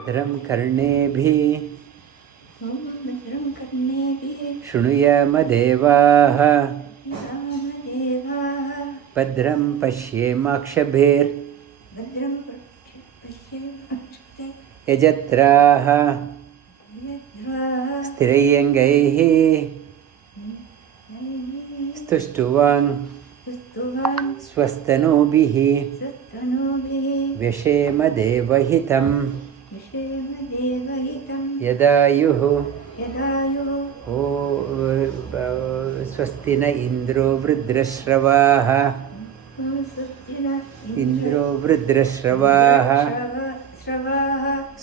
भद्रं कर्णेभिः शृणुयामदेवाः भद्रं पश्येमाक्षभिर्यजत्राः स्थिरैरङ्गैः स्तुष्टुवान् स्वस्तनूभिः व्यशेमदेवहितं यदायुः स्वस्ति न इन्द्रो वृद्धश्रवाः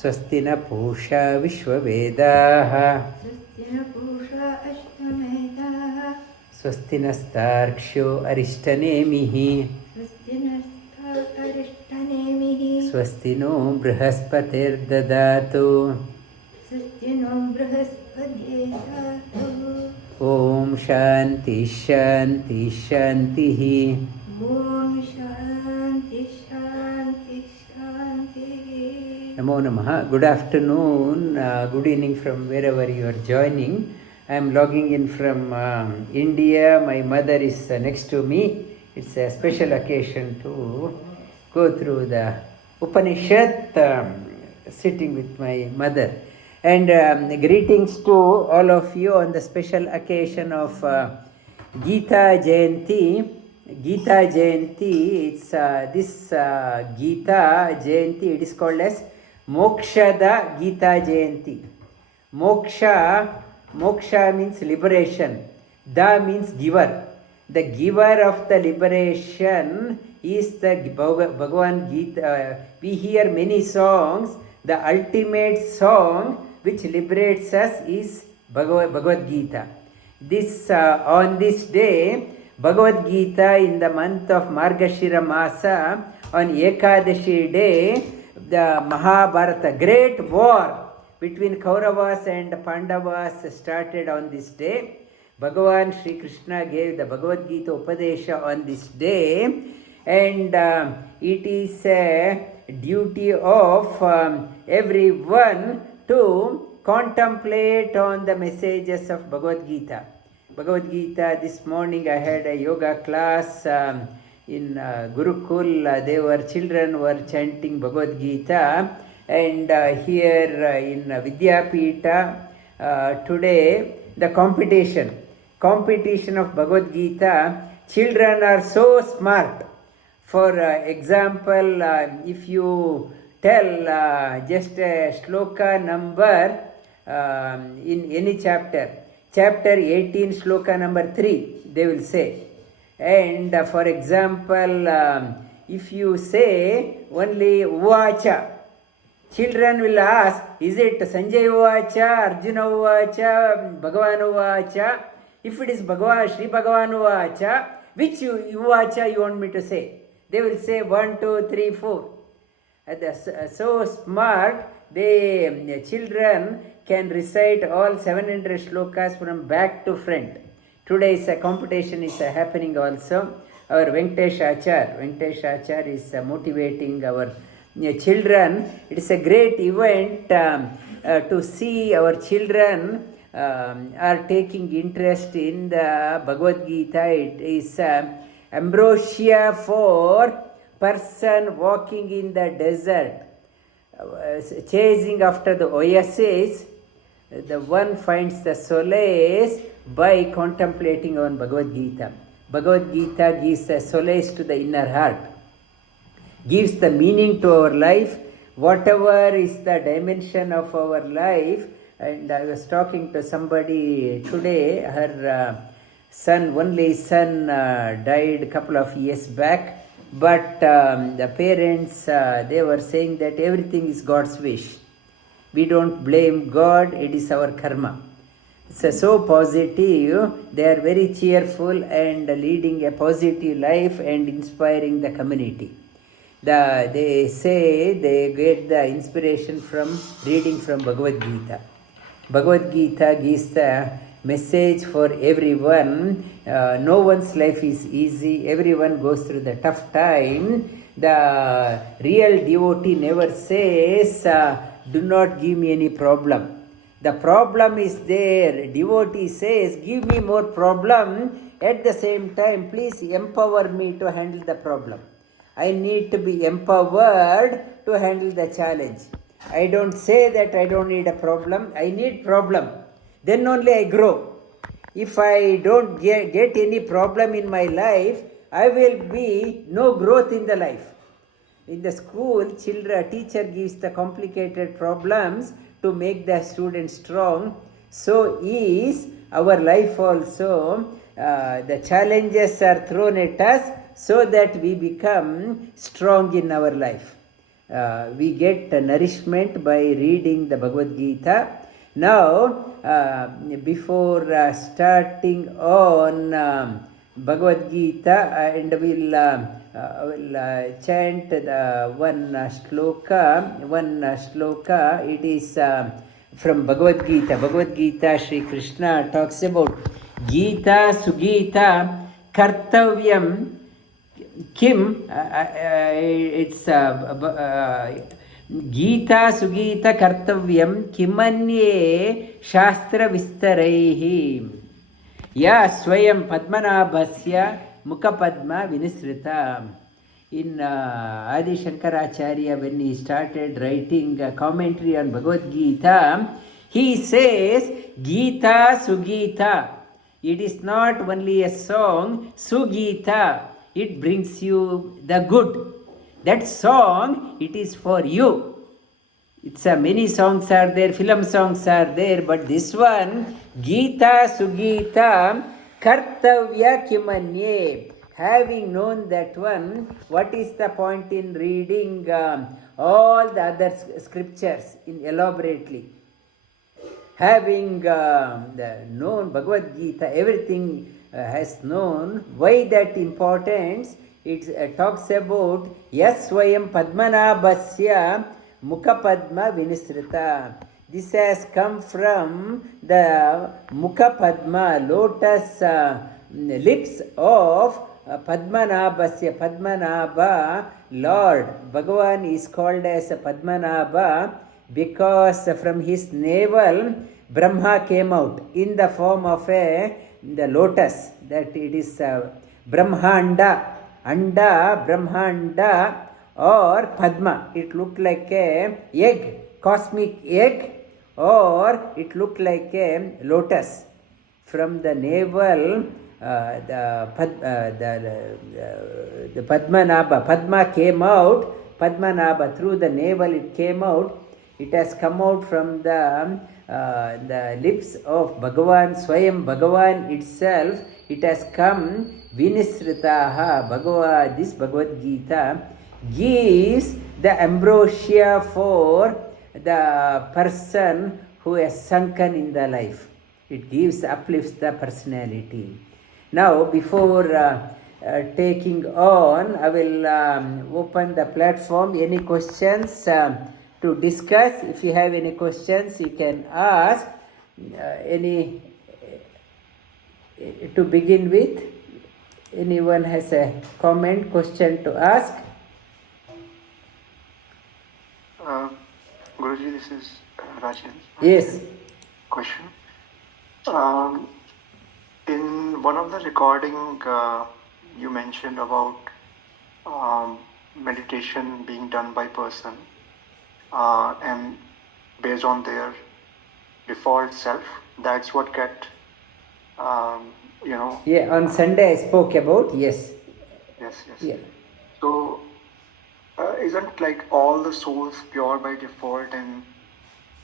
स्वस्ति न पूषा विश्ववेदाः स्वस्ति नस्तार्क्ष्यो अरिष्टनेमिः स्वस्ति नो बृहस्पतिर्ददातु ॐ शान्ति शान्ति शान्तिः Namo Namaha. Good afternoon, good evening from wherever you are joining. I am logging in from India. My mother is next to me. It's a special occasion to go through the Upanishad, sitting with my mother. And greetings to all of you on the special occasion of Gita Jayanti. Gita Jayanti, it's this Gita Jayanti, it is called as Mokshada Gita Jayanti. Moksha means liberation. Da means giver. The giver of the liberation is the Bhagavan Gita. We hear many songs. The ultimate song which liberates us is Bhagavad Gita. This on this day, Bhagavad Gita in the month of Margashira Masa, on Ekadashi day, the Mahabharata, great war between Kauravas and Pandavas started on this day. Bhagavan Sri Krishna gave the Bhagavad Gita Upadesha on this day, and it is a duty of everyone to contemplate on the messages of Bhagavad Gita. Bhagavad Gita, this morning I had a yoga class in Gurukul. Children were chanting Bhagavad Gita, and here in Vidyapita today the competition of Bhagavad Gita. Children are so smart. For example, if you tell just a shloka number in any chapter 18, shloka number 3, they will say. And for example, if you say only Uvacha, children will ask, is it Sanjay Uvacha, Arjuna Uvacha, Bhagavan Uvacha? If it is Bhagavan, Sri Bhagavan Uvacha, which Uvacha you want me to say? They will say 1, 2, 3, 4. So smart, the children can recite all 700 shlokas from back to front. Today's competition is happening also. Our Venkatesh Achar is motivating our children. It is a great event to see our children are taking interest in the Bhagavad Gita. It is ambrosia for person walking in the desert, chasing after the oasis. The one finds the solace by contemplating on Bhagavad Gita. Bhagavad Gita gives the solace to the inner heart, gives the meaning to our life, whatever is the dimension of our life. And I was talking to somebody today, her only son died a couple of years back, but the parents, they were saying that everything is God's wish. We don't blame God, it is our karma. It's so positive. They are very cheerful and leading a positive life and inspiring the community. They say they get the inspiration from reading from Bhagavad Gita. Bhagavad Gita gives the message for everyone. No one's life is easy. Everyone goes through the tough time. The real devotee never says, do not give me any problem. The problem is there. Devotee says, give me more problem. At the same time, please empower me to handle the problem. I need to be empowered to handle the challenge. I don't say that I don't need a problem. I need problem. Then only I grow. If I don't get any problem in my life, I will be no growth in the life. In the school, teacher gives the complicated problems to make the student strong. So is our life also. The challenges are thrown at us so that we become strong in our life. We get nourishment by reading the Bhagavad Gita. Now, before starting on Bhagavad Gita, and we'll chant the one shloka. It is from Bhagavad Gita. Bhagavad Gita, Sri Krishna talks about Gita Sugita Kartavyam Kim. It's Gita Sugita Kartavyam Kimanye Shastra Vistaraihi Ya Swayam Padmanabhasya Mukhapadma Vinisrita. In Adi Shankaracharya, when he started writing a commentary on Bhagavad Gita, he says Gita Sugita. It is not only a song, Sugita. It brings you the good. That song, it is for you. It's many songs are there, film songs are there, but this one, Gita Sugita Kartavya Kimanye. Having known that one, what is the point in reading all the other scriptures elaborately? Having known Bhagavad Gita, everything has known. Why that importance? It talks about Yas Swayam Padmanabhasya Mukhapadma Vinisrita. This has come from the Mukhapadma, lotus lips of Padmanabhasya. Padmanabha, Lord. Bhagavan is called as Padmanabha because from his navel Brahma came out in the form of the lotus. That it is Brahmanda. Anda, Brahmanda or Padma. It looked like a egg, cosmic egg, or it looked like a lotus. From the navel, the Padmanabha, Padma came out. Padmanabha, through the navel it came out. It has come out from the lips of Bhagavan, Swayam Bhagavan itself. It has come. Vinisritaha. This Bhagavad Gita gives the ambrosia for the person who has sunken in the life. It gives, uplifts the personality. Now, before taking on, I will open the platform. Any questions to discuss? If you have any questions, you can ask. Any to begin with? Anyone has a comment, question to ask? Guruji, this is Rajan. Yes. Question. In one of the recording, you mentioned about meditation being done by person and based on their default self. That's what get, Yeah, on Sunday I spoke about, yes. Yes. Yeah. So, isn't like all the souls pure by default and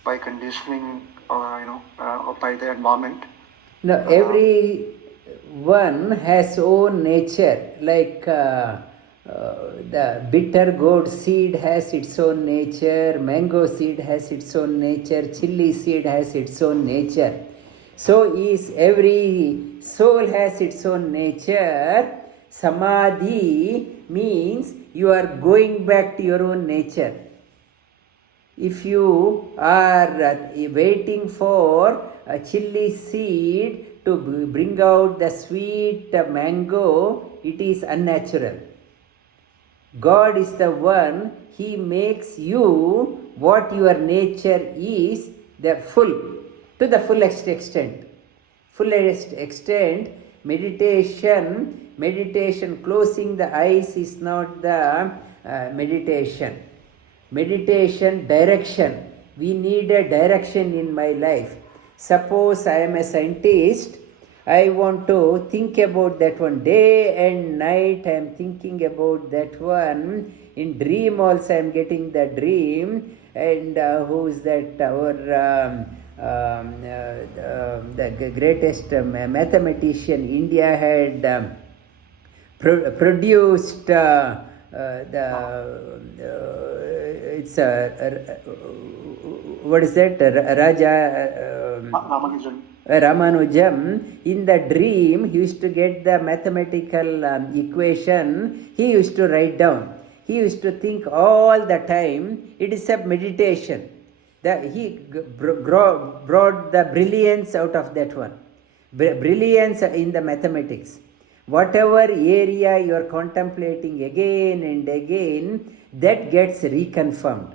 by conditioning, by their environment? No, every one has own nature. Like the bitter gourd seed has its own nature, mango seed has its own nature, chili seed has its own nature. So is every soul has its own nature. Samadhi means you are going back to your own nature. If you are waiting for a chili seed to bring out the sweet mango, it is unnatural. God is the one, He makes you what your nature is, the full, to the fullest extent. Fullest extent, meditation, closing the eyes is not the meditation. Meditation, direction. We need a direction in my life. Suppose I am a scientist, I want to think about that one day and night. I am thinking about that one. In dream also I am getting the dream. And who is that? Our the greatest mathematician India had produced it's what is that? Raja Ramanujan. Ramanujam. In the dream, he used to get the mathematical equation. He used to write down. He used to think all the time. It is a meditation. He brought the brilliance out of that one. Brilliance in the mathematics. Whatever area you are contemplating again and again, that gets reconfirmed.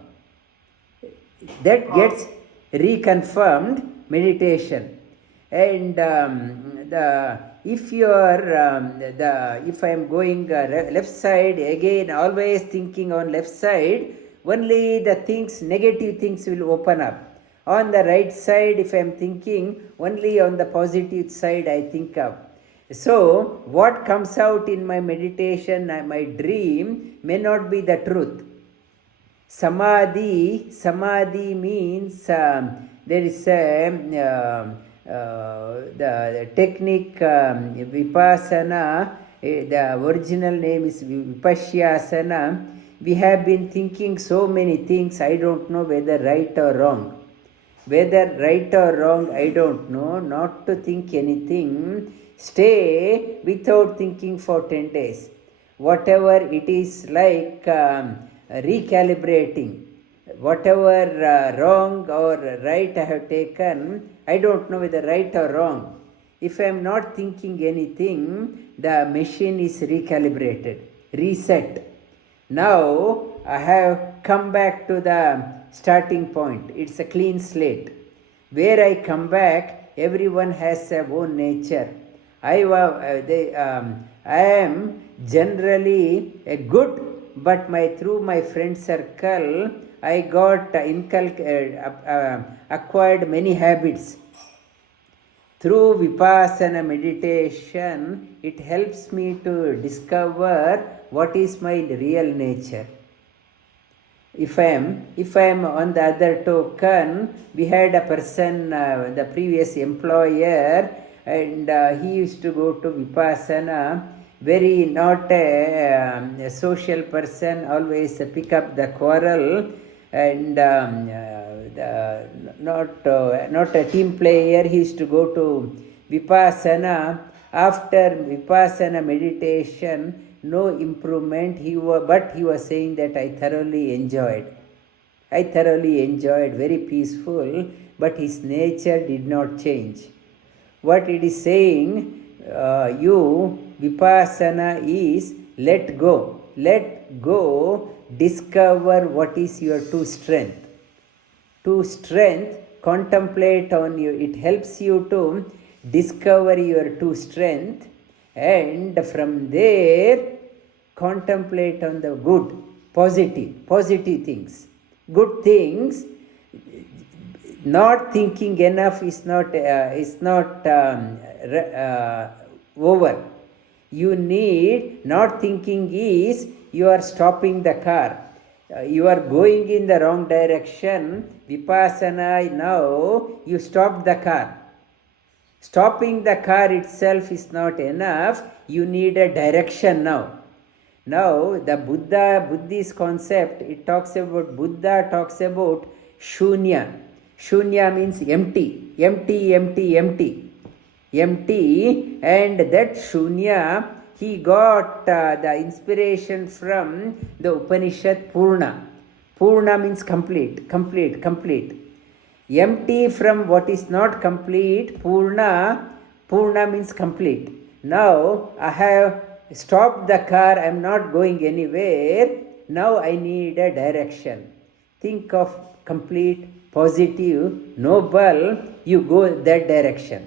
That gets reconfirmed meditation. And if you are if I am going left side again, always thinking on left side, only the things, negative things will open up. On the right side, if I am thinking, only on the positive side I think of. So what comes out in my meditation, my dream, may not be the truth. Samadhi means there is a the technique Vipassana. The original name is Vipashyasana. We have been thinking so many things. I don't know whether right or wrong. Whether right or wrong, I don't know. Not to think anything. Stay without thinking for 10 days. Whatever it is, like recalibrating. Whatever wrong or right I have taken, I don't know whether right or wrong. If I am not thinking anything, the machine is recalibrated, reset. Now I have come back to the starting point. It's a clean slate. Where I come back, everyone has their own nature. I am generally a good, but through my friend circle, I got acquired many habits. Through Vipassana meditation, it helps me to discover what is my real nature. If I am on the other token, we had a person, the previous employer, and he used to go to Vipassana, very not a social person, always pick up the quarrel, and not a team player. He used to go to Vipassana. After Vipassana meditation, no improvement, but he was saying that I thoroughly enjoyed, very peaceful, but his nature did not change. What it is saying, Vipassana is let go, discover what is your true strength. Contemplate on you. It helps you to discover your true strength, and from there contemplate on the good, positive things, good things. Not thinking enough is not over. You need, not thinking is you are stopping the car. You are going in the wrong direction. Vipassana, now you stop the car. Stopping the car itself is not enough. You need a direction now. Now the Buddhist concept, Buddha talks about shunya. Shunya means empty, and that shunya, he got the inspiration from the Upanishad Purna. Purna means complete. Empty from what is not complete, Purna means complete. Now I have stop the car, I'm not going anywhere. Now I need a direction. Think of complete positive, noble, you go that direction.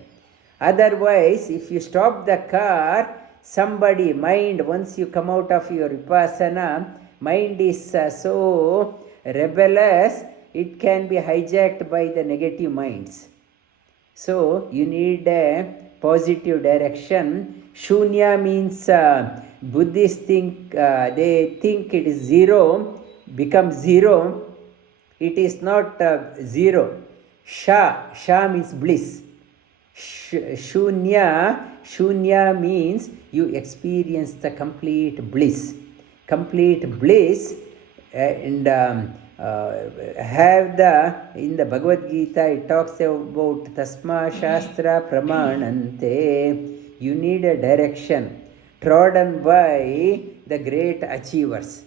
Otherwise, if you stop the car, somebody, mind, once you come out of your vipassana, mind is so rebellious, it can be hijacked by the negative minds. So you need a positive direction. Shunya means Buddhists think they think it is zero, becomes zero. It is not zero. Sha means bliss. Shunya means you experience the complete bliss. Complete bliss and have the, in the Bhagavad Gita it talks about Tasma Shastra Pramanante. You need a direction trodden by the great achievers.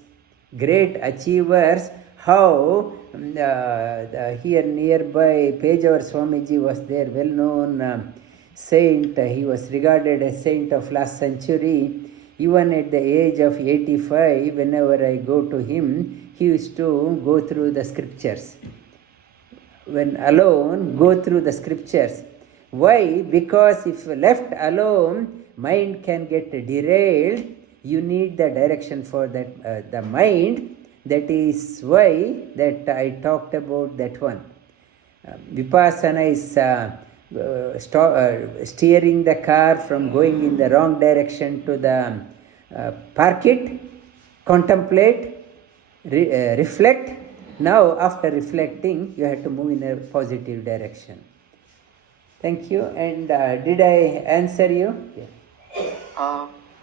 Great achievers, how here nearby Pejawar Swamiji was there, well known saint. He was regarded as saint of last century. Even at the age of 85, whenever I go to him, he used to go through the scriptures. When alone, go through the scriptures. Why? Because if left alone, mind can get derailed. You need the direction for that the mind. That is why that I talked about that one. Vipassana is steering the car from going in the wrong direction to the park it, contemplate, reflect. Now after reflecting, you have to move in a positive direction. Thank you. And did I answer you? Yeah.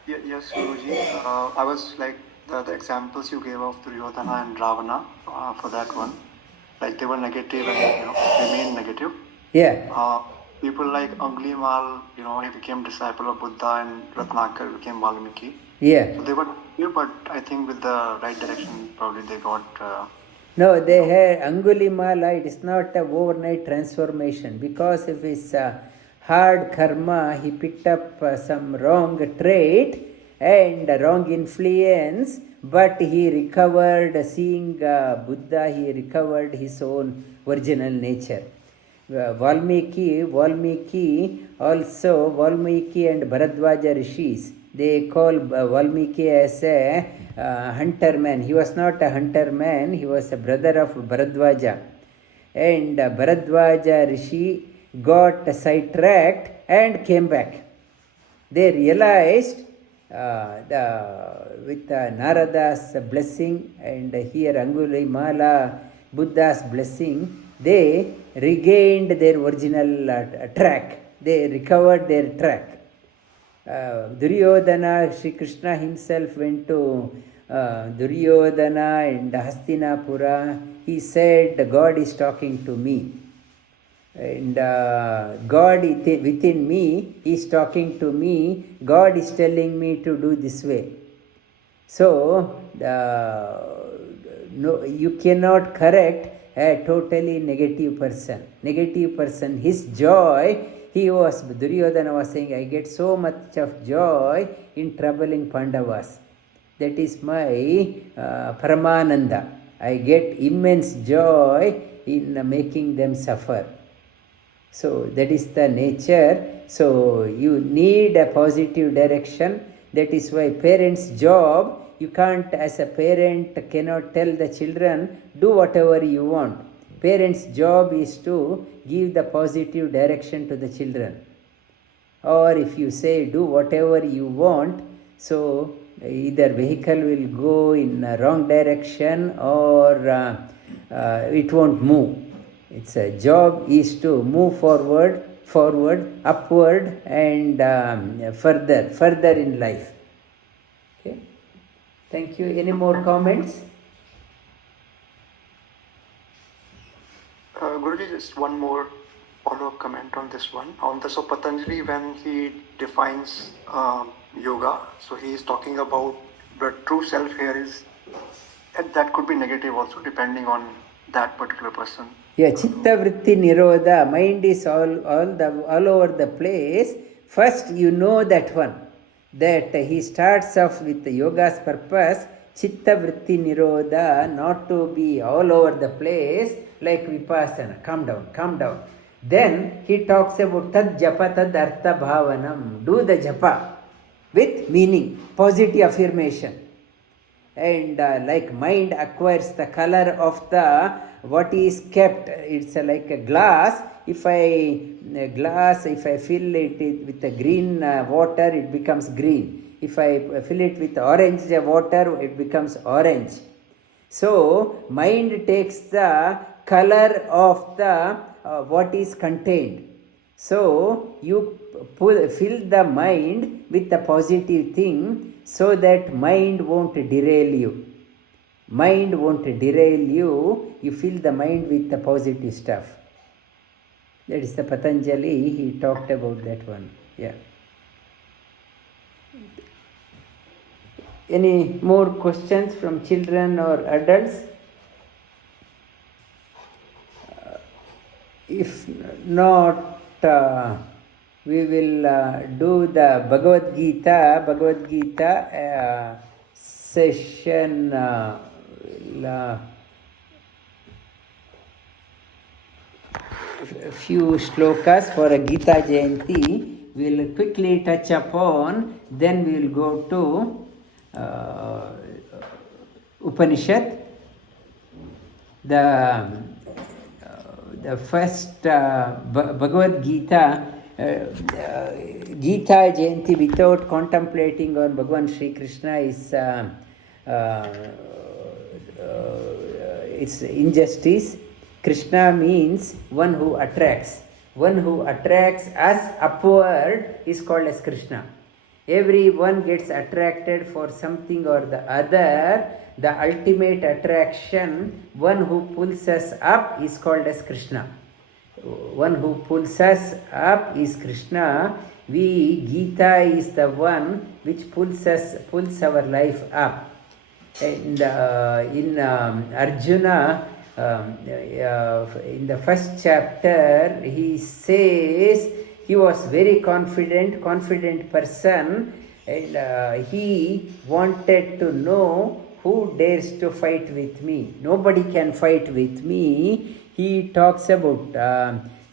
Yes, Guruji. I was like the examples you gave of Duryodhana and Ravana for that one. Like they were negative and remain negative. Yeah. People like Angulimal, he became disciple of Buddha, and Ratnakar became Valmiki. Yeah. So they were here, but I think with the right direction, probably they got. No, they had Angulimala. It is not an overnight transformation because of his hard karma. He picked up some wrong trait and wrong influence, but he recovered. Seeing Buddha, he recovered his own original nature. Valmiki and Bharadwaja rishis, they call Valmiki as a hunter man. He was not a hunter man, he was a brother of Bharadwaja. And Bharadwaja rishi got sidetracked and came back. They realized with Narada's blessing and here Angulimala Buddha's blessing, they regained their original track. They recovered their track. Duryodhana, Sri Krishna himself went to Duryodhana and Hastinapura. He said, God is talking to me. And God within me is talking to me. God is telling me to do this way. So, no, you cannot correct a totally negative person. Negative person, his joy, Duryodhana was saying, I get so much of joy in troubling Pandavas. That is my Paramananda. I get immense joy in making them suffer. So that is the nature. So you need a positive direction. That is why parents' job, you can't, as a parent, cannot tell the children, do whatever you want. Parents' job is to give the positive direction to the children. Or if you say, do whatever you want, so either vehicle will go in a wrong direction or it won't move. Its job is to move forward, upward, and further in life. Okay. Thank you. Any more comments? Guruji, just one more follow-up comment on this one. So Patanjali, when he defines yoga, so he is talking about the true self here is, and that could be negative also depending on that particular person. Yeah, Chitta Vritti Nirodha, mind is all over the place. First you know that one. that he starts off with yoga's purpose, chitta vritti nirodha, not to be all over the place like vipassana. Calm down, calm down. Then he talks about tad japa tad artha bhavanam. Do the japa with meaning, positive affirmation. And like mind acquires the color of the what is kept. It's like a glass. If I fill it with the green water, it becomes green. If I fill it with orange water, it becomes orange. So mind takes the color of the what is contained. So you fill the mind with the positive thing, so that mind won't derail you. Mind won't derail you. You fill the mind with the positive stuff. That is the Patanjali. He talked about that one. Yeah. Any more questions from children or adults? If not, we will do the Bhagavad Gita session. A few shlokas for a Gita Jayanti. We will quickly touch upon, then we will go to Upanishad. The first Bhagavad Gita, Gita Jayanti without contemplating on Bhagavan Sri Krishna is it's injustice. Krishna means one who attracts. One who attracts us upward is called as Krishna. Everyone gets attracted for something or the other. The ultimate attraction, one who pulls us up, is called as Krishna. One who pulls us up is Krishna. Gita is the one which pulls our life up. And in Arjuna, in the first chapter, he says he was very confident person, and he wanted to know who dares to fight with me. Nobody can fight with me. He talks about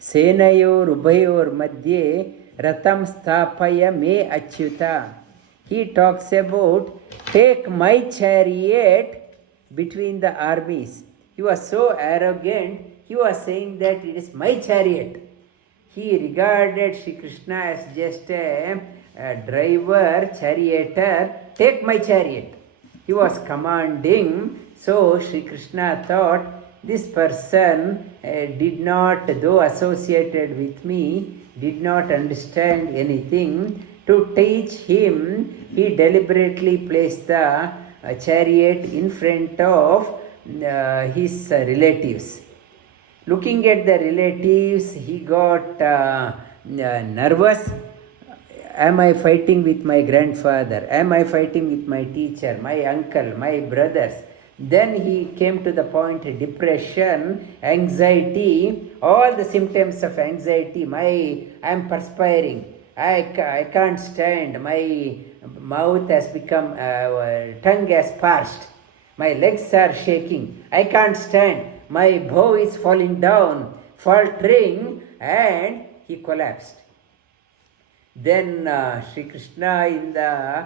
Senayor Ubhayor Madhye Ratam Sthapaya Me Achyuta. He talks about take my chariot between the armies. He was so arrogant, he was saying that it is my chariot. He regarded Sri Krishna as just a driver, charioteer. Take my chariot. He was commanding. So Sri Krishna thought, this person did not, though associated with me, did not understand anything. To teach him, he deliberately placed the chariot in front of his relatives. Looking at the relatives, he got nervous. Am I fighting with my grandfather? Am I fighting with my teacher, my uncle, my brothers? Then he came to the point of depression, anxiety, all the symptoms of anxiety. I am perspiring. I can't stand. My mouth has become, tongue has parched. My legs are shaking. I can't stand. My bow is falling down, faltering, and he collapsed. Then Sri Krishna in the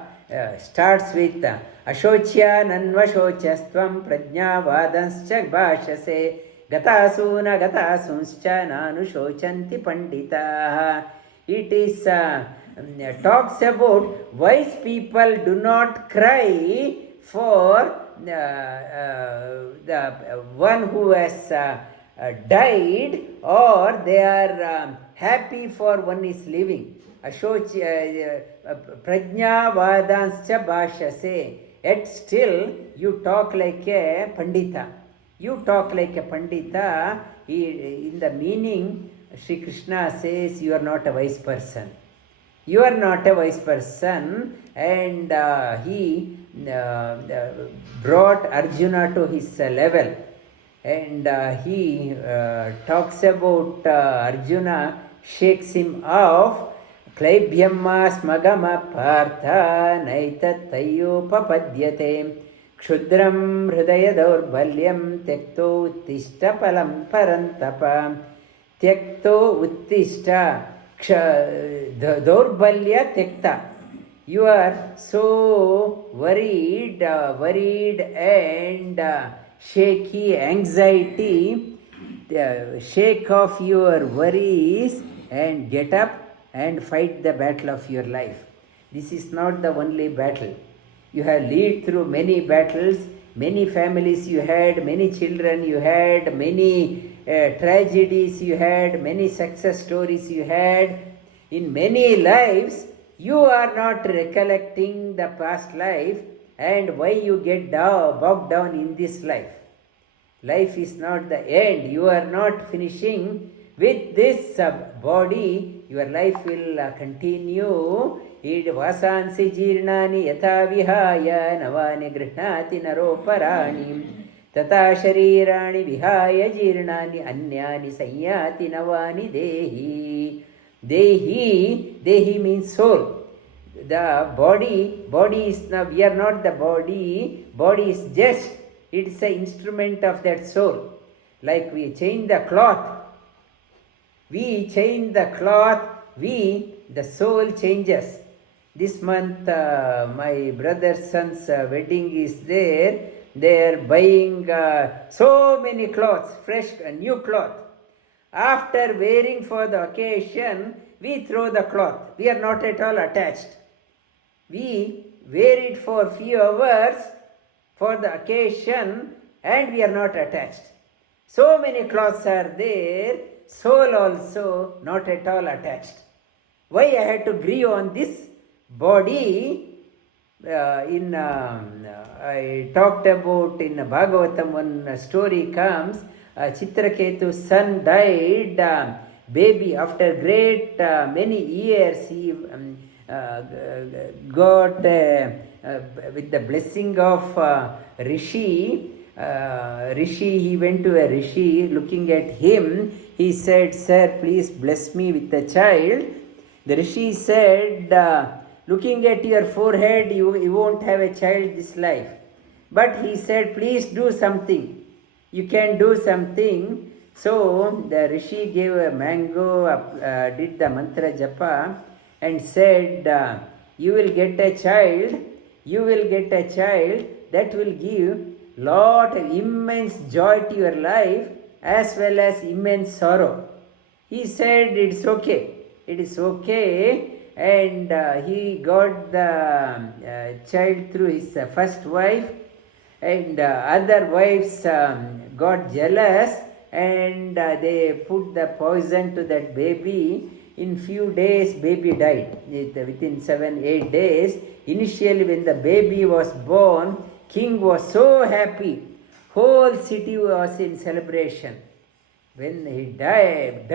starts with Ashochya nanvashochastvam prajnavadanscha bhashase gatasuna gatasunscha nanushochanti panditaha. It is talks about wise people do not cry for the one who has died, or they are happy for one is living. Prajna vadanscha bhashase. Yet still you talk like a pandita. You talk like a pandita. In the meaning, Sri Krishna says you are not a wise person. You are not a wise person. And he brought Arjuna to his level. And he talks about Arjuna, shakes him off. क्लैब्यम्मा Partha नैतत्तयोपपद्यते क्षुद्रं हृदयदौर्बल्यं त्यक्तो उत्तिष्ठ फलं परन्तप त्यक्तो उत्तिष्ठ दौर्बल्य त्यक्ता. You are so worried and shaky, anxiety. Shake off your worries and get up and fight the battle of your life. This is not the only battle. You have lived through many battles, many families you had, many children you had, many tragedies you had, many success stories you had. In many lives, you are not recollecting the past life and why you get bogged down in this life. Life is not the end. You are not finishing with this body. Your life will continue. Id vasansi jirnani yatha vihaya navani grihnati naroparani tata sharirani vihaya jirnani anyani sanyati navani dehi. Dehi means soul. The body is now, we are not the body is just, it's an instrument of that soul. Like we change the cloth, the soul changes. This month my brother's son's wedding is there. They are buying so many clothes, fresh new cloth. After wearing for the occasion, we throw the cloth. We are not at all attached. We wear it for few hours for the occasion and we are not attached. So many clothes are there, soul also not at all attached. Why I had to grieve on this body? I talked about in Bhagavatam, one story comes, Chitraketu's son died, baby, after great many years he got with the blessing of Rishi, he went to a Rishi, looking at him, he said, "Sir, please bless me with a child." The Rishi said, "Looking at your forehead, you won't have a child this life." But he said, "Please do something. You can do something." So the Rishi gave a mango, did the mantra japa and said, "You will get a child that will give lot of immense joy to your life as well as immense sorrow." He said, it is okay, and he got the child through his first wife, and other wives got jealous and they put the poison to that baby. In few days baby died. Within 7-8 days, initially when the baby was born, king was so happy, whole city was in celebration. When he died,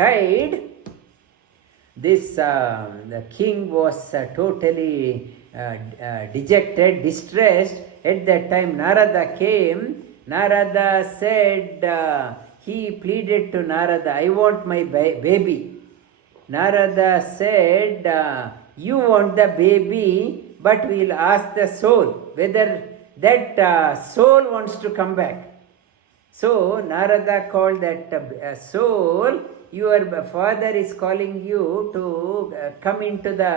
this the king was totally dejected, distressed. At that time Narada came. Narada said, he pleaded to Narada, "I want my baby." Narada said, "You want the baby, but we will ask the soul whether that soul wants to come back." So Narada called that soul, "Your father is calling you to come into the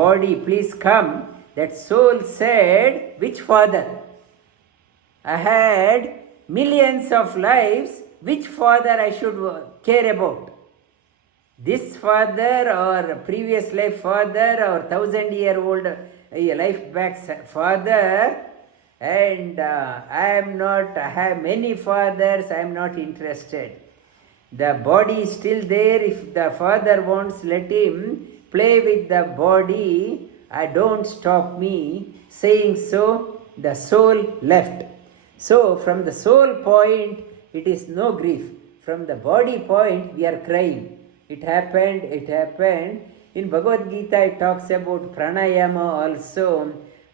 body, please come." That soul said, "Which father? I had millions of lives. Which father I should care about? This father or previous life father or 1,000-year-old life back father? And I have many fathers, I am not interested. The body is still there. If the father wants, let him play with the body. Don't stop me." Saying so, the soul left. So from the soul point, it is no grief. From the body point, we are crying. It happened. In Bhagavad Gita, it talks about pranayama also.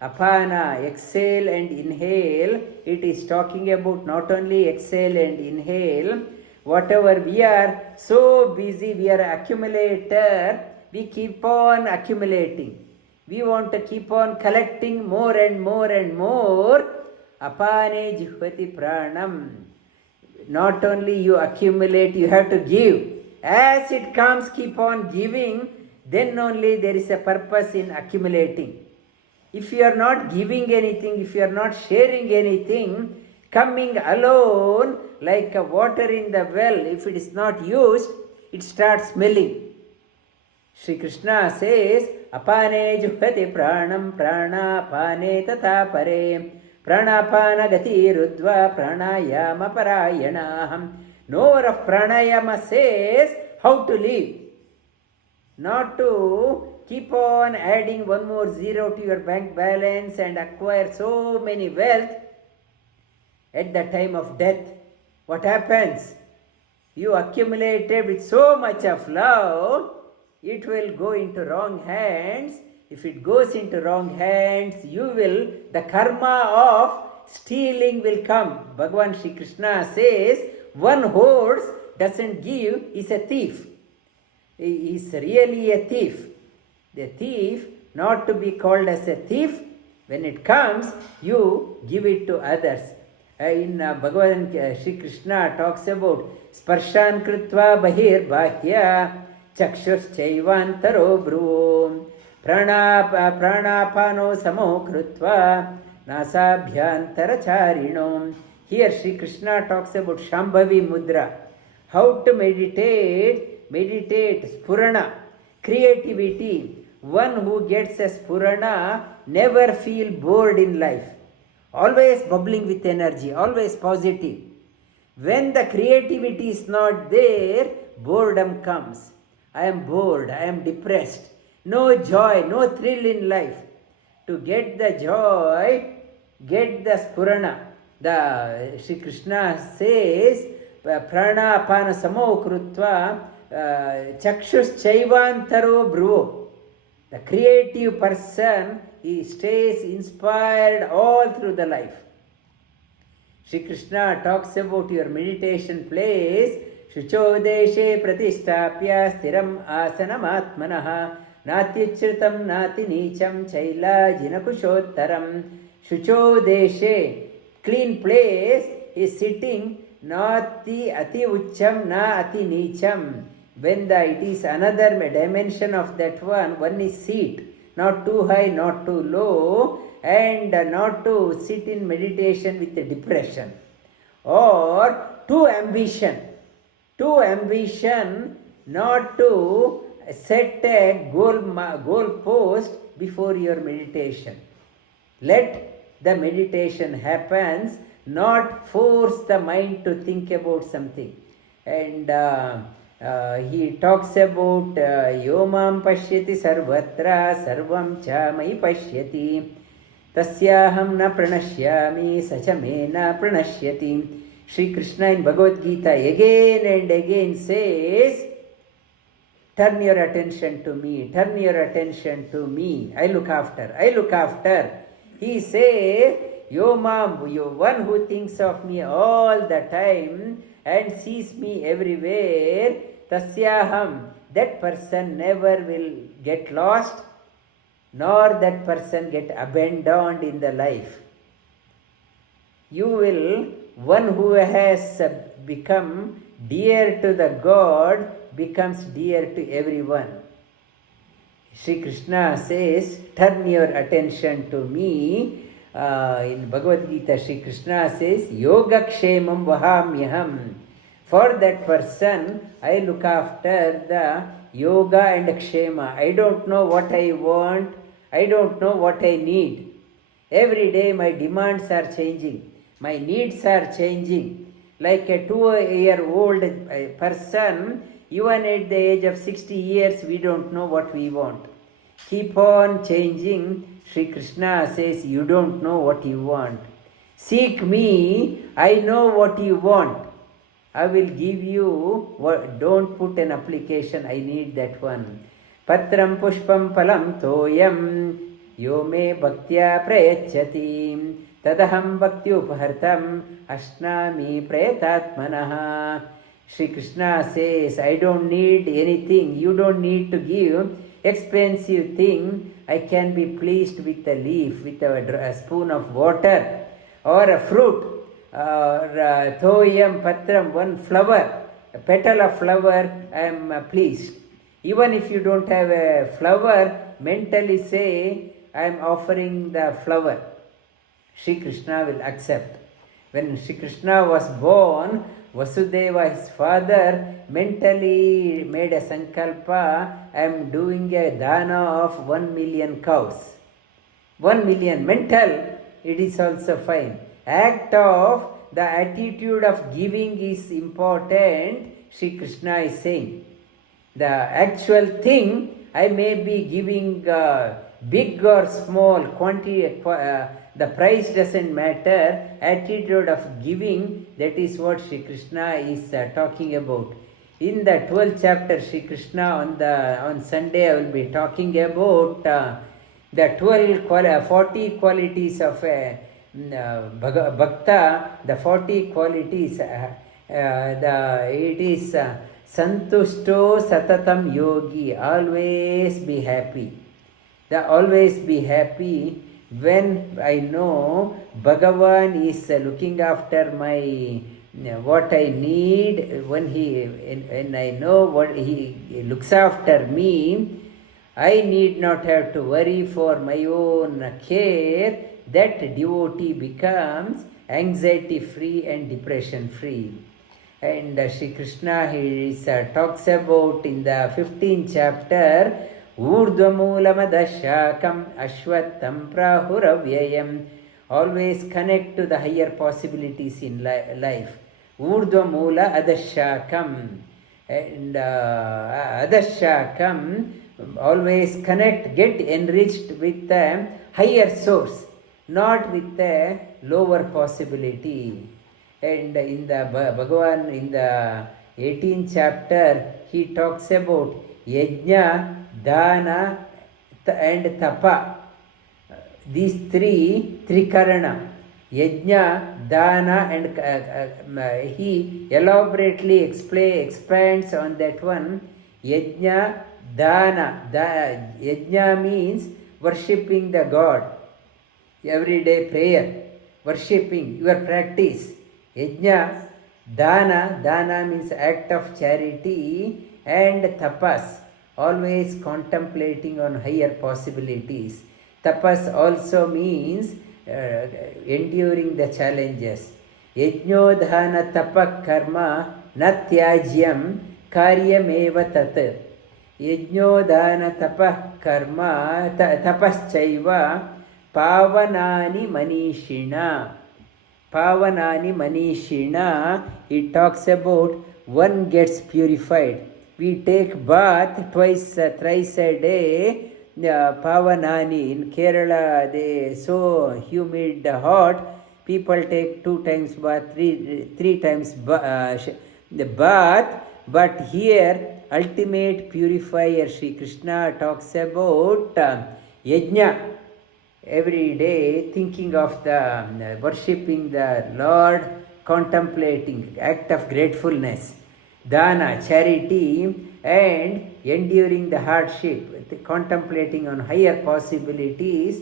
Apana, exhale and inhale. It is talking about not only exhale and inhale. Whatever we are so busy, we are accumulator. we keep on accumulating. We want to keep on collecting more and more and more. Apane jihvati pranam. Not only you accumulate, you have to give. As it comes, keep on giving, then only there is a purpose in accumulating. If you are not giving anything, if you are not sharing anything, coming alone like a water in the well, if it is not used, it starts smelling. Shri Krishna says, apane juhvati pranam pranapane tatha pare pranapana gati rudva pranayama parayanaham. Knower of pranayama says how to live, not to keep on adding one more zero to your bank balance and acquire so many wealth. At the time of death, what happens? You accumulated with so much of love, it will go into wrong hands. If it goes into wrong hands, the karma of stealing will come. Bhagavan Shri Krishna says, one hoards, doesn't give, is a thief. He is really a thief. The thief, not to be called as a thief, when it comes, you give it to others. In Bhagavan Shri Krishna talks about sparshan krutva bahir bahya chakshus chaivantaro bhruvom pranapano samo krutva nasabhyantara charinom. Here Shri Krishna talks about Shambhavi Mudra. How to meditate, spurana, creativity. One who gets a spurana never feel bored in life. Always bubbling with energy, always positive. When the creativity is not there, boredom comes. I am bored, I am depressed. No joy, no thrill in life. To get the joy, get the spurana. The Shri Krishna says, prana apana samo krutva chakshus chaivantaro bhruvo. The creative person, he stays inspired all through the life. Shri Krishna talks about your meditation place. Shucho deshe pratisthapya stiram asanam atmanaha natyachritam nati nicham chaila jinakushottaram. Shucho deshe, clean place, is sitting nati ati ucham na ati nicham. When it is another dimension of that one is seat, not too high, not too low, and not to sit in meditation with the depression. Or to ambition, not to set a goal post before your meditation. Let the meditation happens, not force the mind to think about something. And he talks about yomam pashyati sarvatra sarvam cha mai pashyati tasyaham na pranashyami sacha me na pranashyati. Shri Krishna in Bhagavad Gita again and again says, turn your attention to me, turn your attention to me, I look after. He says, yomam, you one who thinks of me all the time and sees me everywhere, tasyaham, that person never will get lost, nor that person get abandoned in the life. You will, one who has become dear to the God becomes dear to everyone. Shri Krishna says, turn your attention to me. In Bhagavad Gita, Shri Krishna says, yoga kshemam vahamyaham. For that person, I look after the yoga and kshema. I don't know what I want. I don't know what I need. Every day my demands are changing. My needs are changing. Like a 2-year-old person, even at the age of 60 years, we don't know what we want. Keep on changing. Shri Krishna says, you don't know what you want. Seek me, I know what you want. I will give you what, don't put an application, I need that one. Patram pushpam phalam toyam yo me bhaktya prayachati tadaham bhakti upahartam ashnami prayatatmanaha. Sri Krishna says, I don't need anything, you don't need to give expensive thing. I can be pleased with a leaf, with a spoon of water, or a fruit, or thoyam patram, one flower, a petal of flower, I am pleased. Even if you don't have a flower, mentally say, I am offering the flower. Sri Krishna will accept. When Sri Krishna was born, Vasudeva, his father, mentally made a sankalpa, I am doing a dana of 1 million cows. 1 million, mental, it is also fine. Act of the attitude of giving is important, Sri Krishna is saying. The actual thing, I may be giving big or small quantity, the price doesn't matter. Attitude of giving, that is what Sri Krishna is talking about. In the 12th chapter, Sri Krishna on Sunday I will be talking about the 40 qualities of a bhakta. The 40 qualities, it is santusto satatam yogi, always be happy. The always be happy. When I know Bhagavan is looking after my what I need, when I know what he looks after me, I need not have to worry for my own care. That devotee becomes anxiety free and depression free. And Sri Krishna talks about in the 15th chapter, Urdhvamulamadasyakam Ashwattam Prahuravyayam. Always connect to the higher possibilities in life. Urdhvamula Adasyakam. And Adasyakam, always connect, get enriched with a higher source, not with a lower possibility. And in the Bhagavan, in the 18th chapter, he talks about Yajna, Dana and Tapa. These three Trikarana, Yajna, Dana and he elaborately expands on that one. Yajna, Dana. Yajna means worshipping the God. Everyday prayer, worshipping, your practice. Yajna, Dana means act of charity, and tapas, always contemplating on higher possibilities. Tapas also means enduring the challenges. Yajnodhana tapak karma natyajyam karyameva tat. Yajnodhana tapah karma tapaschaiva pavanani manishina. Pavanani manishina, it talks about one gets purified. We take bath thrice a day. Pavanani, in Kerala, they so humid, hot, people take 2 times bath, three times the bath. But here, ultimate purifier Sri Krishna talks about yajna. Every day thinking of the worshipping the Lord, contemplating, act of gratefulness. Dana, charity, and enduring the hardship, contemplating on higher possibilities.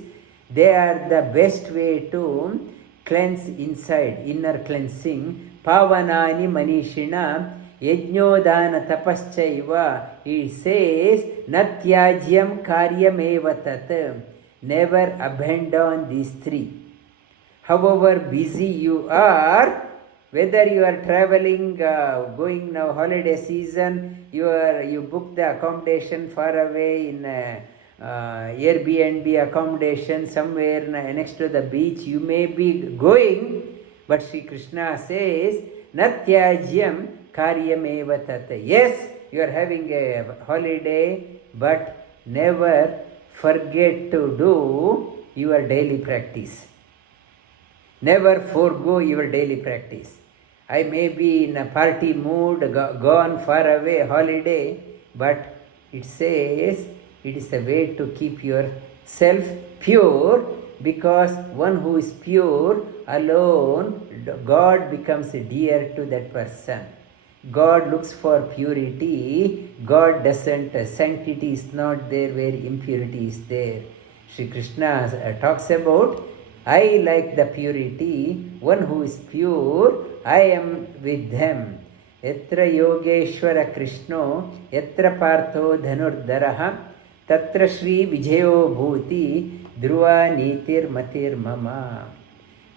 They are the best way to cleanse inside, inner cleansing. Pavanani manishina yajnodana tapaschaiva. It says natyajyam karyameva tat. Never abandon these three. However busy you are, whether you are traveling, going now holiday season, you book the accommodation far away in Airbnb accommodation somewhere next to the beach, you may be going, but Sri Krishna says, Natyajyam karyameva tat. Yes, you are having a holiday, but never forget to do your daily practice. Never forego your daily practice. I may be in a party mood, gone far away, holiday, but it says it is a way to keep yourself pure, because one who is pure alone, God becomes dear to that person. God looks for purity. God doesn't. Sanctity is not there where impurity is there. Sri Krishna talks about, I like the purity. One who is pure, I am with them. Yatra Yogeshwara Krishno, Yatra Partho Dhanurdaraha, Tatra Shri Vijayo Bhuti, Dhruva Nitir Matir Mama.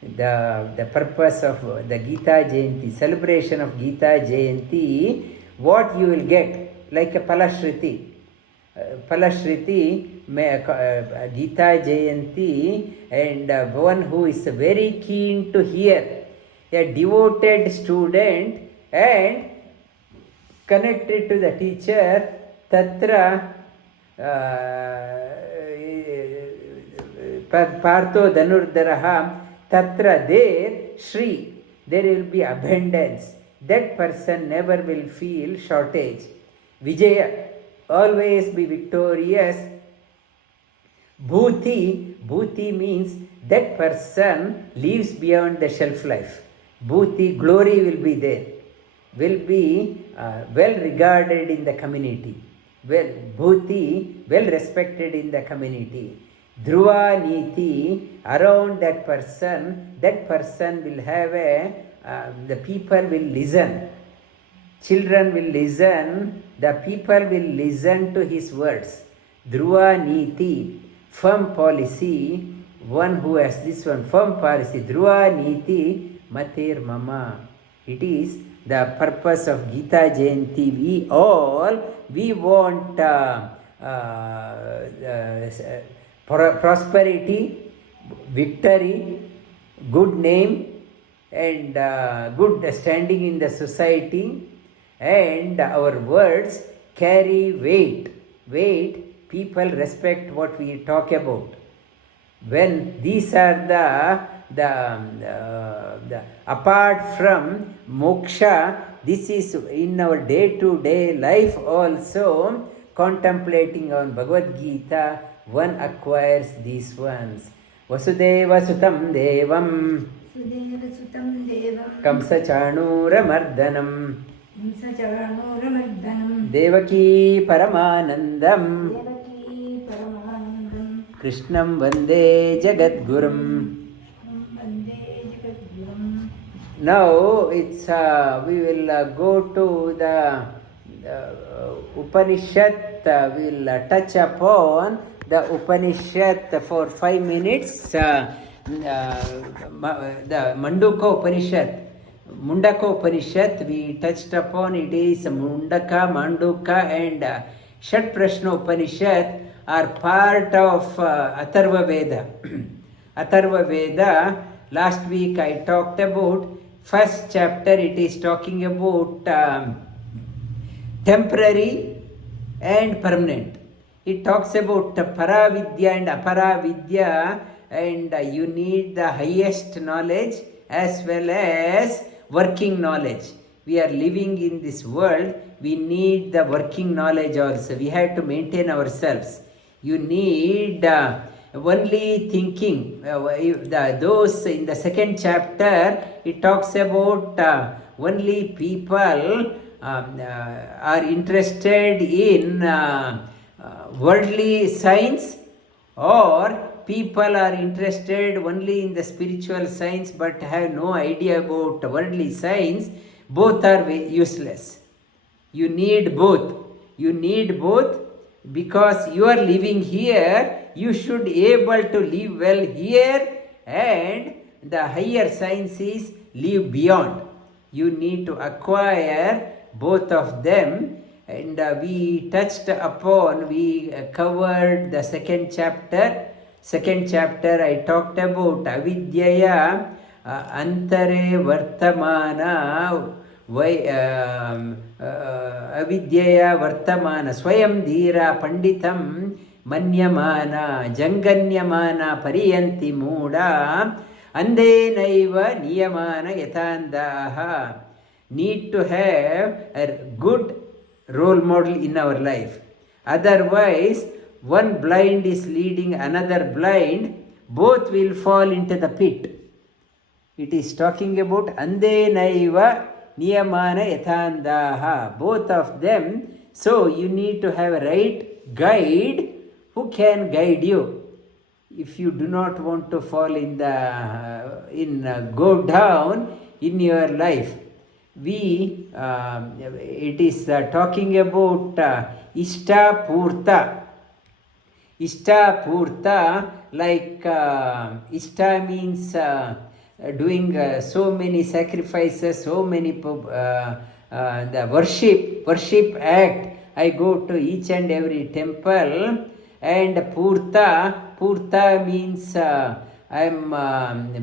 The purpose of the Gita Jayanti, celebration of Gita Jayanti, what you will get, like a Palashriti. Palashriti, Gita Jayanti, and one who is very keen to hear, a devoted student and connected to the teacher, Tatra Partho Dhanurdaraha, Tatra there, Shri, there will be abundance. That person never will feel shortage. Vijaya, always be victorious. Bhuti, Bhuti means that person lives beyond the shelf life. Bhuti, glory will be there, will be well regarded in the community. Well, Bhuti, well respected in the community. Dhruva Niti, around that person will have the people will listen. Children will listen, the people will listen to his words. Dhruva Niti, firm policy, one who has this one, firm policy. Dhruva Niti, Matir Mama. It is the purpose of Gita Jayanti. We want prosperity, victory, good name, and good standing in the society, and our words carry weight. People respect what we talk about. When these are the apart from moksha, this is in our day-to-day life also, contemplating on Bhagavad Gita, one acquires these ones. Vasudeva Sutam Devam, Kamsa Chanura Mardanam, Devaki Paramanandam, Krishnam Vande Jagadgurum. Now it's we will go to the Upanishad. We will touch upon the Upanishad for 5 minutes. The Mandukya Upanishad we touched upon. It is Mundaka, Mandukya and Shat Prashna Upanishad are part of Atharva Veda. Atharva Veda, last week I talked about first chapter. It is talking about temporary and permanent. It talks about Paravidya and Aparavidya, and you need the highest knowledge as well as working knowledge. We are living in this world, we need the working knowledge also. We have to maintain ourselves. You need only thinking. Those in the second chapter, it talks about only people are interested in worldly science, or people are interested only in the spiritual science but have no idea about worldly science. Both are useless. You need both. Because you are living here, you should be able to live well here, and the higher sciences live beyond. You need to acquire both of them, and we touched upon, we covered the second chapter. I talked about avidyaya antare vartamana avidyaya vartamana swayam dhira panditam manyamana janganyamana pariyanti mooda andenaiva niyamana yatandaha. Need to have a good role model in our life. Otherwise, one blind is leading another blind, both will fall into the pit. It is talking about Andenaiva niyamana yathandaha. Both of them. So you need to have a right guide who can guide you. If you do not want to fall in the go down in your life, it is talking about ishta purta. Ishta purta, like ishta means doing so many sacrifices, so many the worship act. I go to each and every temple. And purta means I am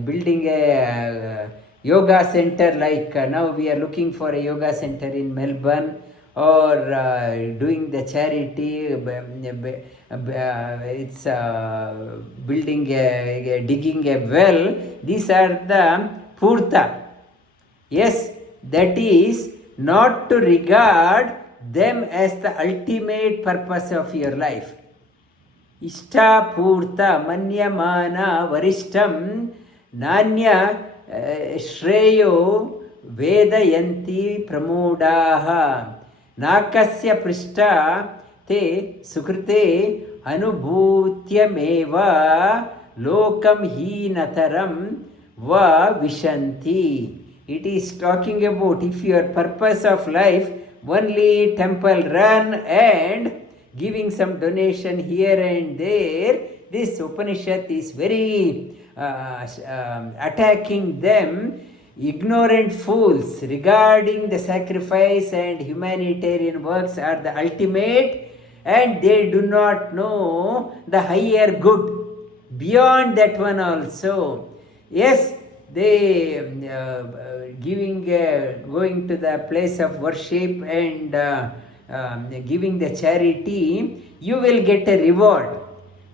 building a yoga center, like now we are looking for a yoga center in Melbourne, or doing the charity, it's building digging a well. These are the purta. Yes, that is not to regard them as the ultimate purpose of your life. Ishtapurta manyamana varishtam nanya shreyo vedayanti pramudaha nakasya prishta te sukrite anubhutyameva lokam hinataram va vishanti. It is talking about if your purpose of life only temple run and giving some donation here and there, this Upanishad is very attacking them, ignorant fools, regarding the sacrifice and humanitarian works are the ultimate, and they do not know the higher good beyond that one also. Yes, they going to the place of worship and giving the charity, you will get a reward.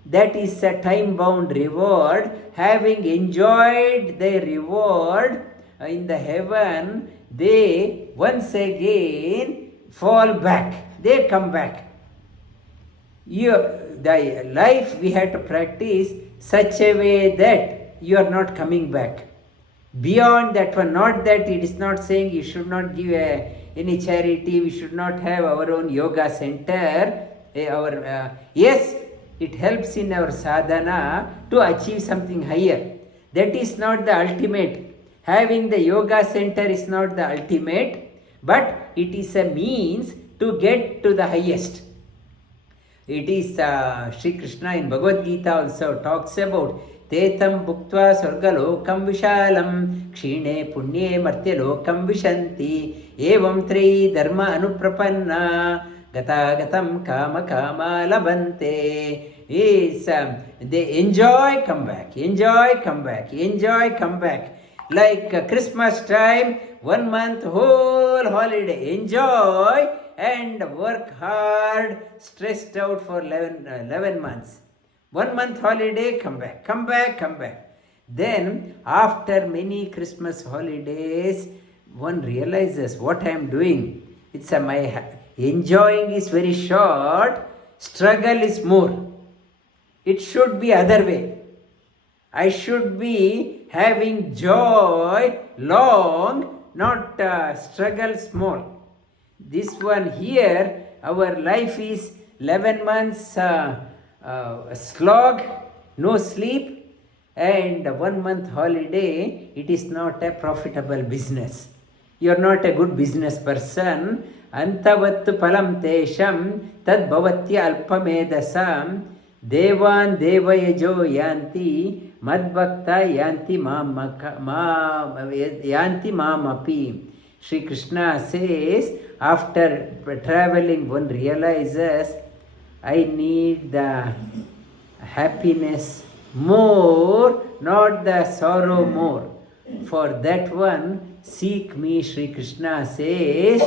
That is a time-bound reward. Having enjoyed the reward in the heaven, they once again fall back. They come back. The life we have to practice such a way that you are not coming back. Beyond that one, not that it is not saying you should not give any charity, we should not have our own yoga center. Yes, it helps in our sadhana to achieve something higher. That is not the ultimate. Having the yoga center is not the ultimate, but it is a means to get to the highest. It is Sri Krishna in Bhagavad Gita also talks about Tetam bhuktva swargalokam vishalam kshine punye martyalokam vishanti evam tri dharma anuprapanna gatagatam kama kama labante. Is they enjoy, come back, enjoy, come back, enjoy, come back. Like Christmas time, 1 month whole holiday, enjoy and work hard, stressed out for 11 months. 1 month holiday, come back, come back, come back. Then after many Christmas holidays, one realizes what I am doing. It's my enjoying is very short, struggle is more. It should be other way. I should be having joy long, not struggle small. This one here, our life is 11 months slog, no sleep, and 1 month holiday. It is not a profitable business. You are not a good business person. Antavattu palam tesham tad bhavatya alpamedasam devan devayajo yanti madbhakta yanti mamapi. Sri Krishna says, after traveling, one realizes, I need the happiness more, not the sorrow more. For that one, seek me, Sri Krishna says,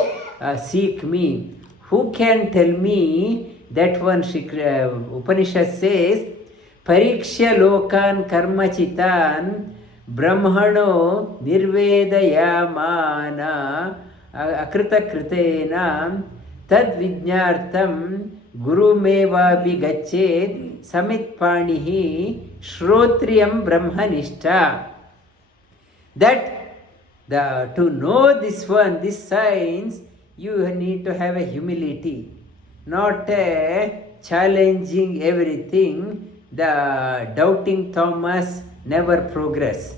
seek me. Who can tell me that one? Upanishad says, Parikshya lokan karmachitan brahmano nirvedayamana akrita kritena tad vijnartam gurumeva bigached samit panihi shrotriyam brahmanishta. That To know this one, this science, you need to have a humility, not a challenging everything. The doubting Thomas never progress.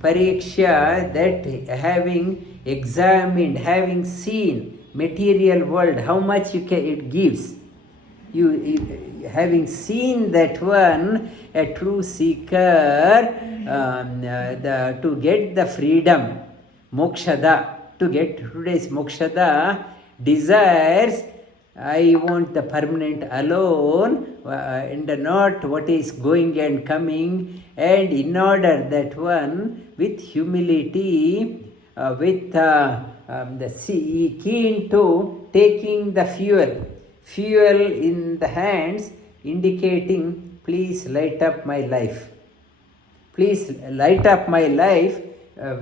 Pariksha, that having examined, having seen material world, how much it gives. You having seen that one, a true seeker, to get the freedom, mokshada, to get today's mokshada, desires, I want the permanent alone, and not what is going and coming, and in order that one, with humility, with the keen to taking the fuel in the hands, indicating, please light up my life. Please light up my life,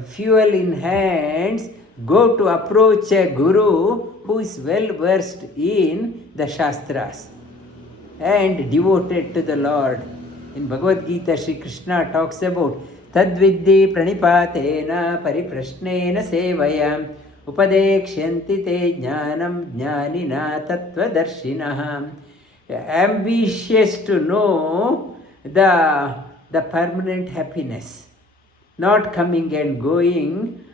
fuel in hands, go to approach a guru who is well versed in the Shastras and devoted to the Lord. In Bhagavad Gita, Sri Krishna talks about Tadviddi pranipatena pariprashnena sevaya upadekshyanti te jnanam jnanina tattvadarshinaha. Ambitious to know the permanent happiness, not coming and going,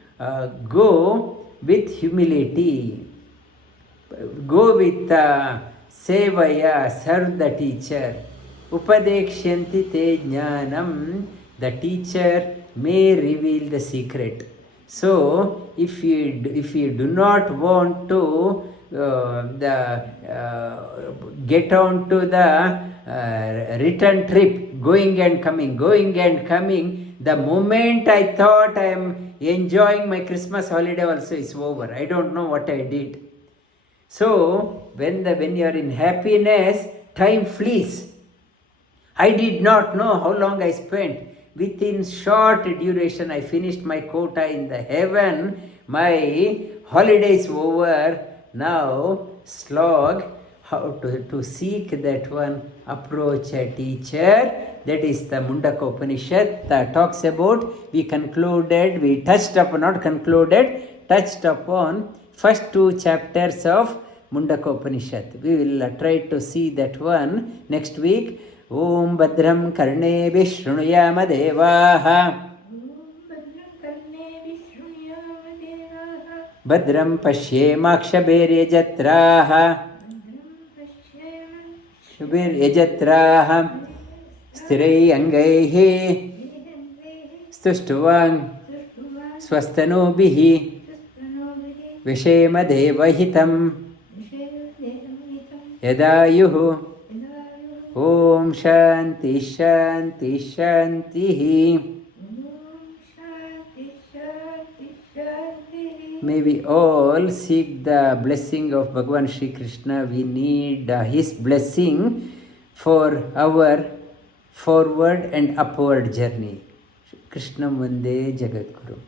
go with humility, go with sevaya, serve the teacher. Upadekshyanti te jnanam, the teacher may reveal the secret. So, if you do not want to get on to the return trip, going and coming, the moment I thought I am enjoying my Christmas holiday also is over. I don't know what I did. So, when you are in happiness, time flees. I did not know how long I spent. Within short duration, I finished my quota in the heaven. My holiday is over. Now, slog, how to seek that one, approach a teacher. That is the Mundaka Upanishad that talks about. We touched upon first 2 chapters of Mundaka Upanishad. We will try to see that one next week. Om Badram Karne Vishnuyama Devaha Badram Pashyemakshabir Yajatraha Shabir Yajatraha Stirai Angaihi Stuštuvang Swastanobihi Vishema Devahitam Yadayuhu Om Shanti Shanti Shanti. May we all seek the blessing of Bhagavan Shri Krishna. We need his blessing for our forward and upward journey. Krishnam Vande Jagadguru.